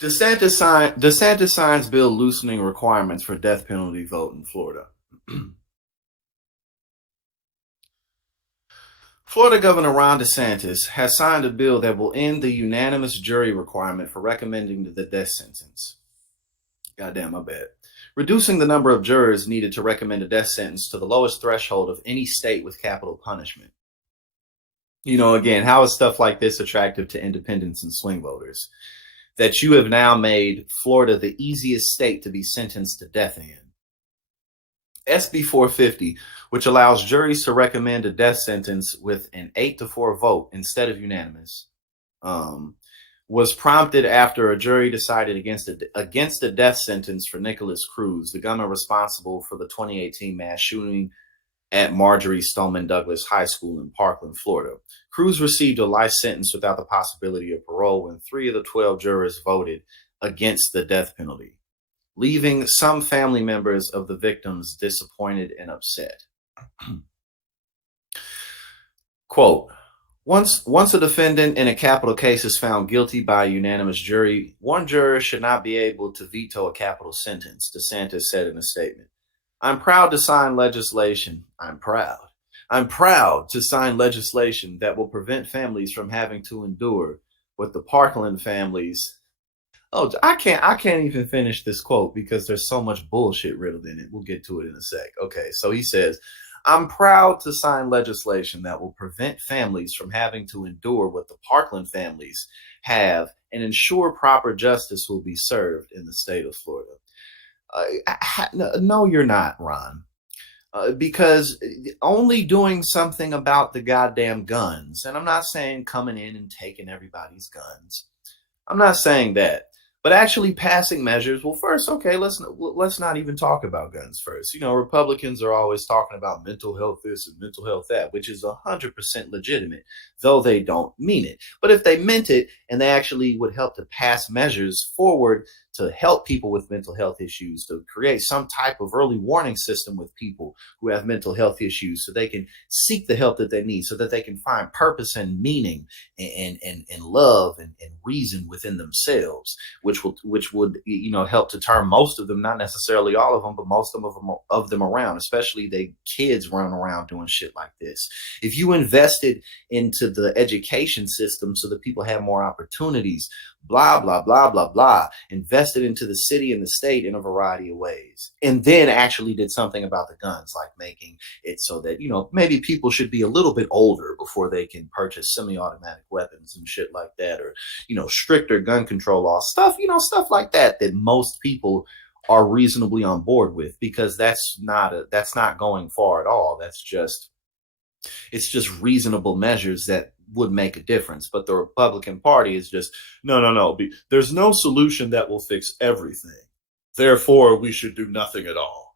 DeSantis signs bill loosening requirements for death penalty vote in Florida. Florida Governor Ron DeSantis has signed a bill that will end the unanimous jury requirement for recommending the death sentence. Goddamn, my bad. Reducing the number of jurors needed to recommend a death sentence to the lowest threshold of any state with capital punishment. Again, how is stuff like this attractive to independents and swing voters? That you have now made Florida the easiest state to be sentenced to death in. SB 450, which allows juries to recommend a death sentence with an 8-4 vote instead of unanimous, was prompted after a jury decided against a death sentence for Nikolas Cruz, the gunman responsible for the 2018 mass shooting at Marjory Stoneman Douglas High School in Parkland, Florida. Cruz received a life sentence without the possibility of parole when 3 of the 12 jurors voted against the death penalty, leaving some family members of the victims disappointed and upset. Quote, once a defendant in a capital case is found guilty by a unanimous jury, one juror should not be able to veto a capital sentence, DeSantis said in a statement. I'm proud to sign legislation. I'm proud to sign legislation that will prevent families from having to endure what the Parkland families. Oh, I can't even finish this quote because there's so much bullshit riddled in it. We'll get to it in a sec. Okay, so he says, I'm proud to sign legislation that will prevent families from having to endure what the Parkland families have and ensure proper justice will be served in the state of Florida. No, you're not, Ron. Because only doing something about the goddamn guns, and I'm not saying coming in and taking everybody's guns. I'm not saying that. But actually passing measures, well, first, okay, let's not even talk about guns first. Republicans are always talking about mental health this and mental health that, which is 100% legitimate, though they don't mean it. But if they meant it and they actually would help to pass measures forward to help people with mental health issues, to create some type of early warning system with people who have mental health issues so they can seek the help that they need, so that they can find purpose and meaning and love and reason within themselves, which would help to turn most of them, not necessarily all of them, but most of them around, especially the kids running around doing shit like this. If you invested into the education system so that people have more opportunities, blah, blah, blah, blah, blah, invested into the city and the state in a variety of ways, and then actually did something about the guns, like making it so that, maybe people should be a little bit older before they can purchase semi-automatic weapons and shit like that, or, stricter gun control laws, stuff like that most people are reasonably on board with, because that's not going far at all. It's just reasonable measures that would make a difference. But the Republican Party is just, no. There's no solution that will fix everything. Therefore, we should do nothing at all.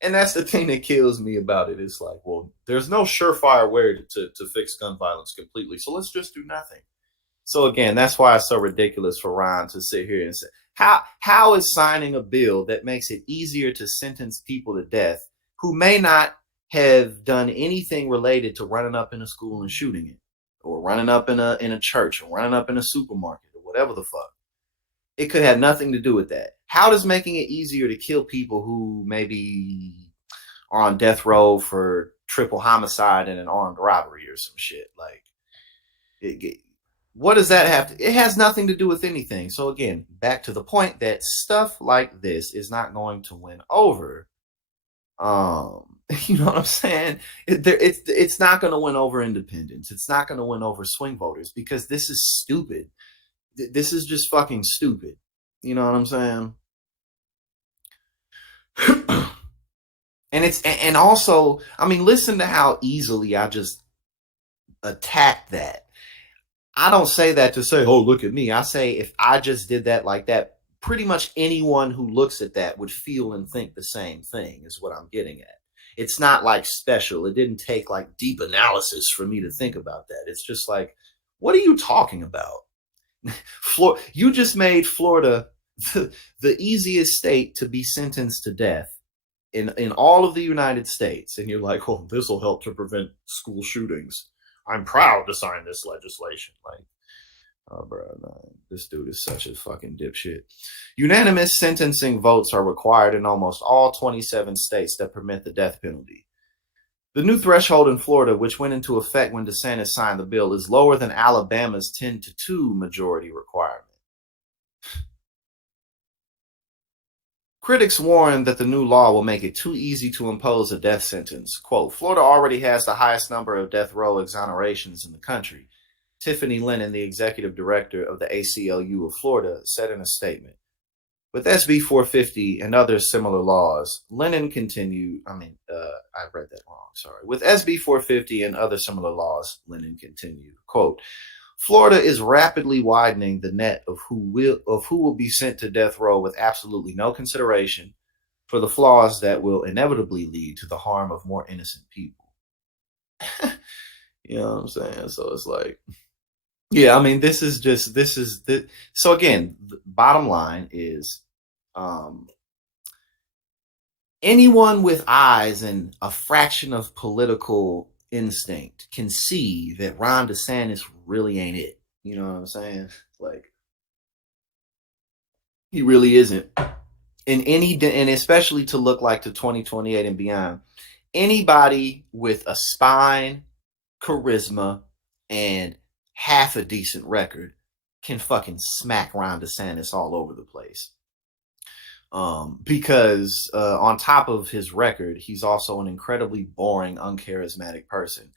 And that's the thing that kills me about it. It's like, well, there's no surefire way to fix gun violence completely. So let's just do nothing. So again, that's why it's so ridiculous for Ron to sit here and say, how is signing a bill that makes it easier to sentence people to death who may not have done anything related to running up in a school and shooting it, or running up in a church, or running up in a supermarket, or whatever the fuck? It could have nothing to do with that. How does making it easier to kill people who maybe are on death row for triple homicide and an armed robbery or some shit, like, what does that have to? It has nothing to do with anything. So again, back to the point that stuff like this is not going to win over. You know what I'm saying? It's not going to win over independents. It's not going to win over swing voters, because this is stupid. This is just fucking stupid. You know what I'm saying? And also, I mean, listen to how easily I just attack that. I don't say that to say, oh, look at me. I say, if I just did that like that, pretty much anyone who looks at that would feel and think the same thing, is what I'm getting at. It's not like special. It didn't take like deep analysis for me to think about that. It's just like, what are you talking about? You just made Florida the easiest state to be sentenced to death in all of the United States. And you're like, oh, this will help to prevent school shootings. I'm proud to sign this legislation. Like, Oh, bro, man. This dude is such a fucking dipshit. Unanimous sentencing votes are required in almost all 27 states that permit the death penalty. The new threshold in Florida, which went into effect when DeSantis signed the bill, is lower than Alabama's 10-2 majority requirement. Critics warn that the new law will make it too easy to impose a death sentence. Quote, Florida already has the highest number of death row exonerations in the country. Tiffany Lennon, the executive director of the ACLU of Florida, said in a statement. With SB 450 and other similar laws, Lennon continued. I read that wrong. Sorry. With SB 450 and other similar laws, Lennon continued. Quote, Florida is rapidly widening the net of who will be sent to death row with absolutely no consideration for the flaws that will inevitably lead to the harm of more innocent people. You know what I'm saying? So it's like, yeah, I mean, so again, the bottom line is, anyone with eyes and a fraction of political instinct can see that Ron DeSantis really ain't it. You know what I'm saying? Like, he really isn't. And especially to look like to 2028 and beyond, anybody with a spine, charisma, and half a decent record can fucking smack Ron DeSantis all over the place. Because on top of his record, he's also an incredibly boring, uncharismatic person.